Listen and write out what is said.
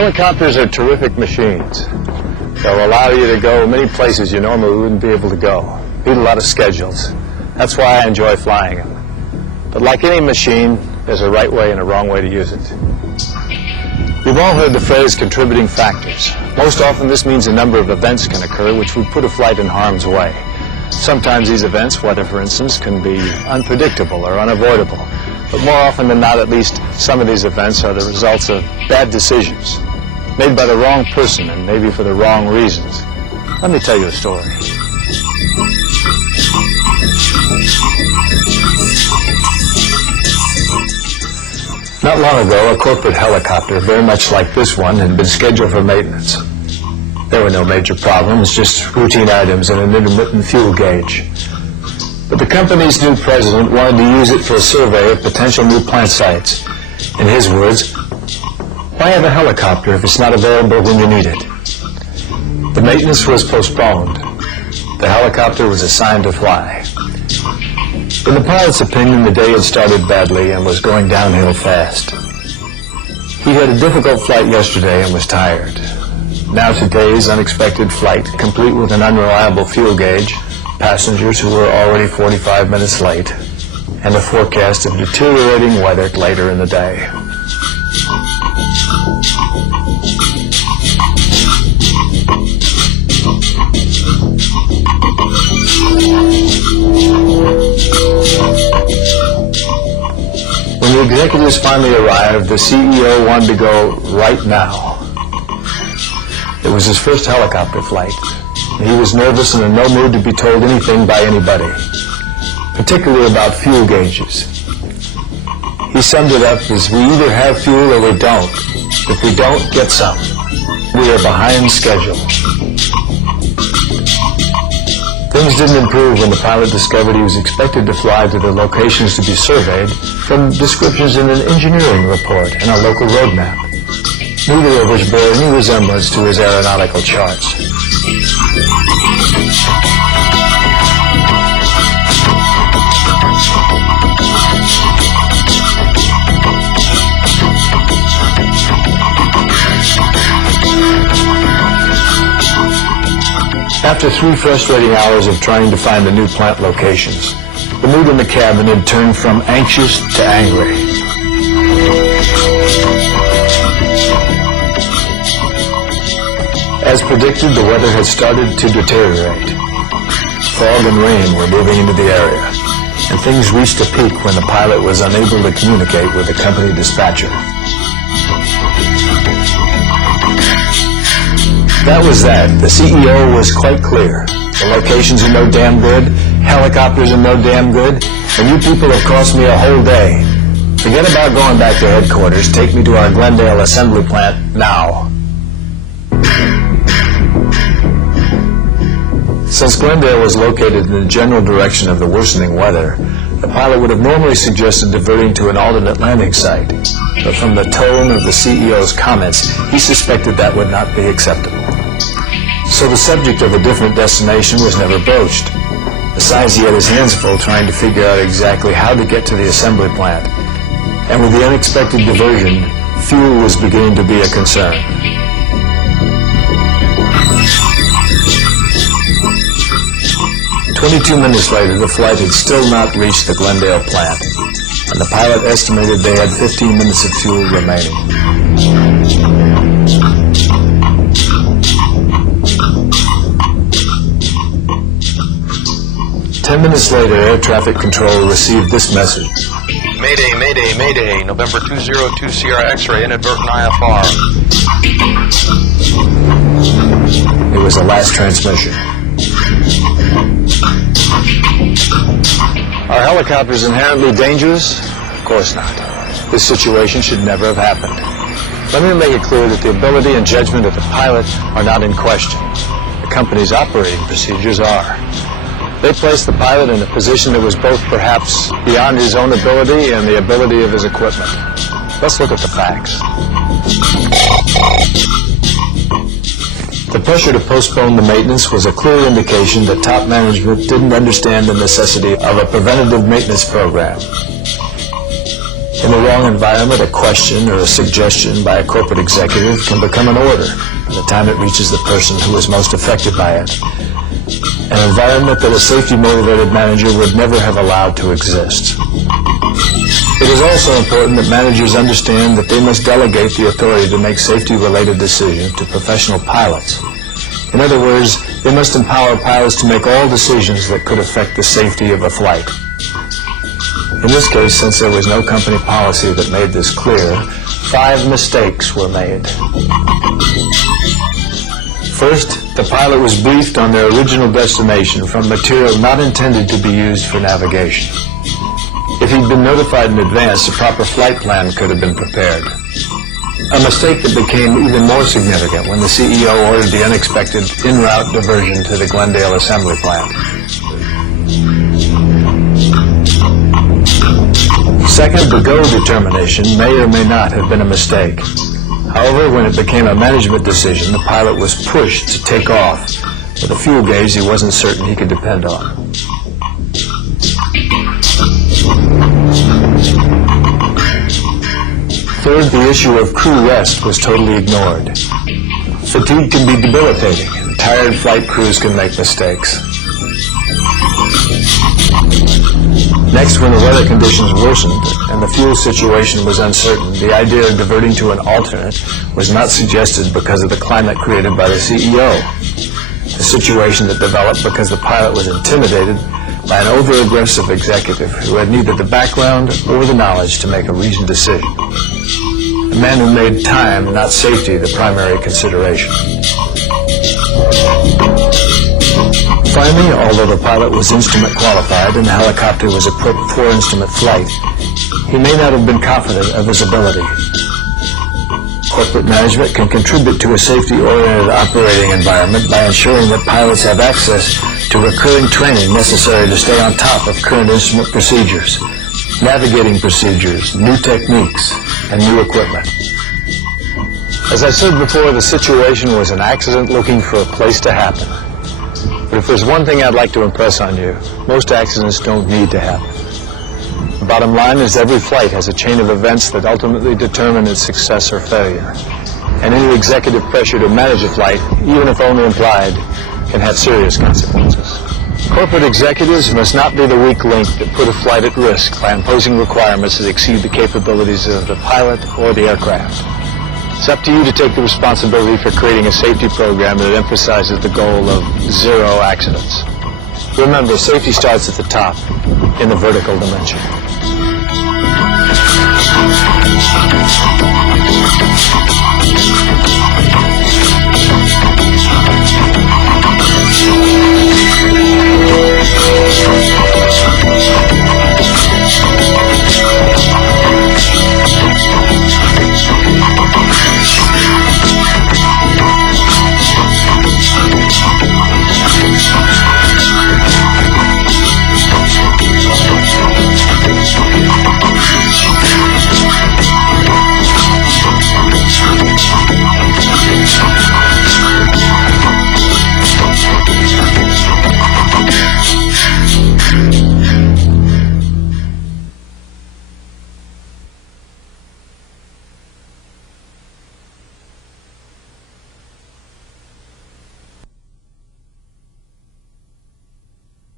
Helicopters are terrific machines. They'll allow you to go many places you normally wouldn't be able to go. Beat a lot of schedules. That's why I enjoy flying them. But like any machine, there's a right way and a wrong way to use it. You've all heard the phrase contributing factors. Most often this means a number of events can occur which would put a flight in harm's way. Sometimes these events, weather for instance, can be unpredictable or unavoidable. But more often than not, at least some of these events are the results of bad decisions made by the wrong person and maybe for the wrong reasons. Let me tell you a story. Not long ago, a corporate helicopter, very much like this one, had been scheduled for maintenance. There were no major problems, just routine items and an intermittent fuel gauge. But the company's new president wanted to use it for a survey of potential new plant sites. In his words, why have a helicopter if it's not available when you need it? The maintenance was postponed. The helicopter was assigned to fly. In the pilot's opinion, the day had started badly and was going downhill fast. He had a difficult flight yesterday and was tired. Now today's unexpected flight, complete with an unreliable fuel gauge, passengers who were already 45 minutes late, and a forecast of deteriorating weather later in the day. When the executives finally arrived, the CEO wanted to go right now. It was his first helicopter flight, and he was nervous and in no mood to be told anything by anybody, particularly about fuel gauges. He summed it up as, we either have fuel or we don't. If we don't, get some. We are behind schedule. Things didn't improve when the pilot discovered he was expected to fly to the locations to be surveyed from descriptions in an engineering report and a local road map, neither of which bore any resemblance to his aeronautical charts. After 3 frustrating hours of trying to find the new plant locations, the mood in the cabin had turned from anxious to angry. As predicted, the weather had started to deteriorate. Fog and rain were moving into the area, and things reached a peak when the pilot was unable to communicate with the company dispatcher. That was that. The CEO was quite clear. The locations are no damn good, helicopters are no damn good, and you people have cost me a whole day. Forget about going back to headquarters. Take me to our Glendale assembly plant now. Since Glendale was located in the general direction of the worsening weather, the pilot would have normally suggested diverting to an alternate landing site. But from the tone of the CEO's comments, he suspected that would not be acceptable. So the subject of a different destination was never broached. Besides, he had his hands full trying to figure out exactly how to get to the assembly plant. And with the unexpected diversion, fuel was beginning to be a concern. "22 minutes later, the flight had still not reached the Glendale plant, and the pilot estimated they had 15 minutes of fuel remaining. Ten minutes later, air traffic control received this message. Mayday, mayday, mayday, November 202 Sierra X-ray, inadvertent IFR. It was the last transmission. Are helicopters inherently dangerous? Of course not. This situation should never have happened. Let me make it clear that the ability and judgment of the pilot are not in question. The company's operating procedures are. They placed the pilot in a position that was both perhaps beyond his own ability and the ability of his equipment. Let's look at the facts. The pressure to postpone the maintenance was a clear indication that top management didn't understand the necessity of a preventative maintenance program. In the wrong environment, a question or a suggestion by a corporate executive can become an order by the time it reaches the person who is most affected by it. An environment that a safety-motivated manager would never have allowed to exist. It is also important that managers understand that they must delegate the authority to make safety-related decisions to professional pilots. In other words, they must empower pilots to make all decisions that could affect the safety of a flight. In this case, since there was no company policy that made this clear, 5 mistakes were made. First, the pilot was briefed on their original destination from material not intended to be used for navigation. If he'd been notified in advance, a proper flight plan could have been prepared. A mistake that became even more significant when the CEO ordered the unexpected en route diversion to the Glendale assembly plant. Second, the go determination may or may not have been a mistake. However, when it became a management decision, the pilot was pushed to take off with a fuel gauge he wasn't certain he could depend on. Third, the issue of crew rest was totally ignored. Fatigue can be debilitating, and tired flight crews can make mistakes. Next, when the weather conditions worsened and the fuel situation was uncertain, the idea of diverting to an alternate was not suggested because of the climate created by the CEO. A situation that developed because the pilot was intimidated by an over-aggressive executive who had neither the background or the knowledge to make a reasoned decision. A man who made time, not safety, the primary consideration. Finally, although the pilot was instrument qualified and the helicopter was equipped for instrument flight, he may not have been confident of his ability. Corporate management can contribute to a safety-oriented operating environment by ensuring that pilots have access to recurring training necessary to stay on top of current instrument procedures, navigating procedures, new techniques, and new equipment. As I said before, the situation was an accident looking for a place to happen. But if there's one thing I'd like to impress on you, most accidents don't need to happen. The bottom line is every flight has a chain of events that ultimately determine its success or failure. And any executive pressure to manage a flight, even if only implied, can have serious consequences. Corporate executives must not be the weak link that put a flight at risk by imposing requirements that exceed the capabilities of the pilot or the aircraft. It's up to you to take the responsibility for creating a safety program that emphasizes the goal of 0 accidents. Remember, safety starts at the top, in the vertical dimension.